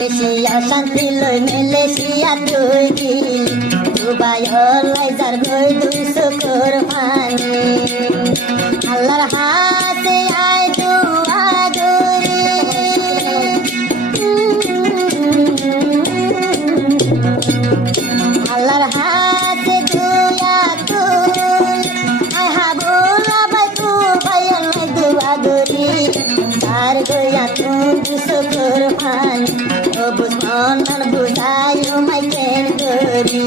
Malaysia শান্তি লই Malaysia তুই গিলি দুবাই লাইজার গই দুই শুকুর পানি আল্লাহর হাতে আয় দুয়া গরি আল্লাহর হাতে দুয়া তুল আয় হাবুলা বাই তু ভাইয়াল দুয়া গরি তার গয়া তুই শুকুর পানি Buzonan buzayo mai ken gori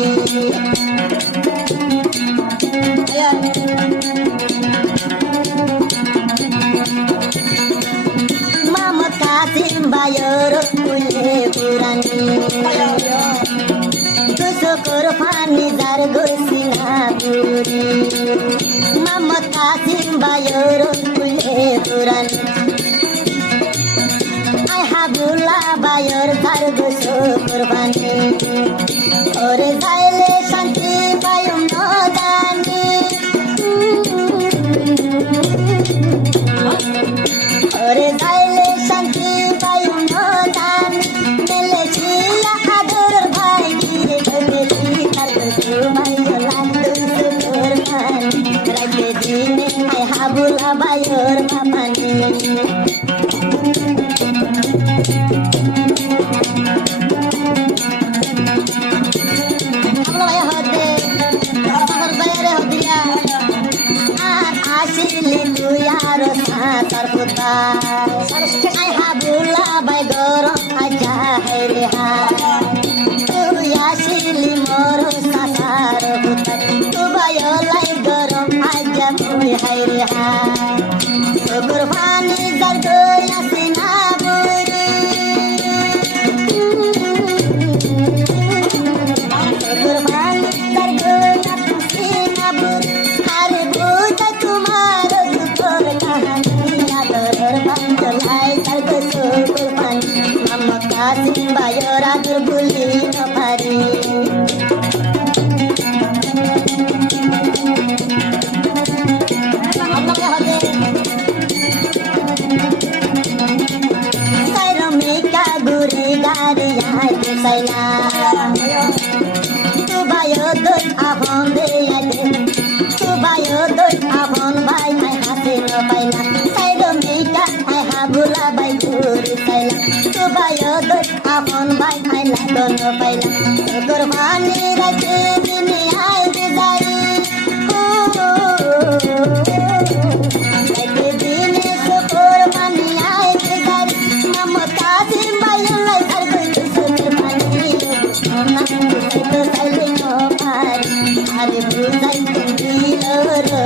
Mama kasim bayor kule purani Tu syukur pani dar gosina puri Mama kasim bayor kule purani Habula bayor dar goso kurbani ore zaile shanti bayum nodani ore zaile shanti bayum nodani Malaysia ador bhai gire gogeti tar goso bayor landu kurbani rajye dine ay habula bayor mapani Ay habula bay goro aja hereha tu yasili moro sasar hutan tu bayolai goro aja mui hereha sukurbani dargo yasina buri sukurbani dargo yasina buri hare buta tumharo dukor kahani Kasim bayor adur buli nopari Sairo mika guri gari yai saila Tu bayor doi abon de yade Tu bayor doi abon bai mai hase no paila Sairo mika ai habula bai guri saila Bayodot apon bai ai la dono paila kurbani rakhe dine ai dizai rakhe dine so kurbani ai dizai mamata sim bayolai ar koi so kurbani ona to saile no pari are buzai dilo ro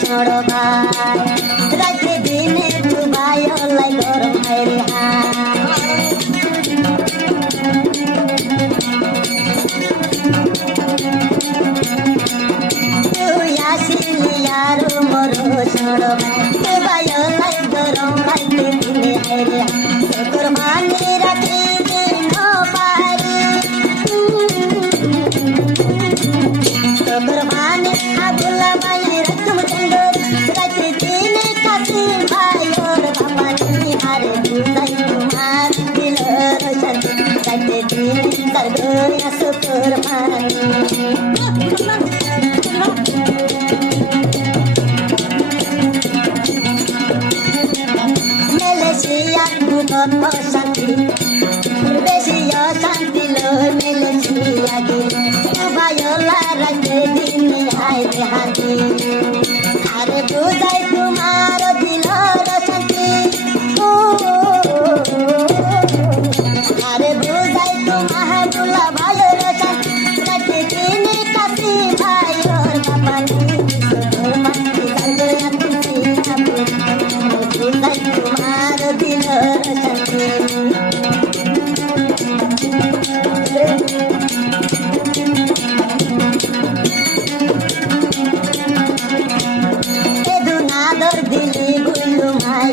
Soro bai rakhe dine tu bayolai gorom haire ha tu yasili yaro moro soro bai tu bayolai gorom rakhe dine haire ha kurbani rakhe dino pari kurbani abula bai rakam chandor rakhe dine kasim bayor bapani hare buzai tumhar dilo roshan rakhe dine dargo ya sukur pani Malaysia bukot shanti Malaysia shanti lo Malaysia gili bayola rakhe dine ai dehati are buzai tumharo dilo shanti are buzai tumhar bula bayor shanti rakhe dine kasi bayor bapani kurmani dargo ya tusi abu buzai tumharo dilo shanti Dili gulu mai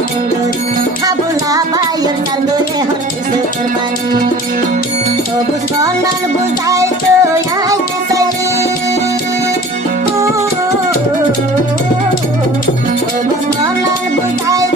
বায়ুর তার দোলে হতে সুখের পানি সবুজ কন্যান বুঝাই তো আইতে চাইলি সবুজ কন্যান বুঝাই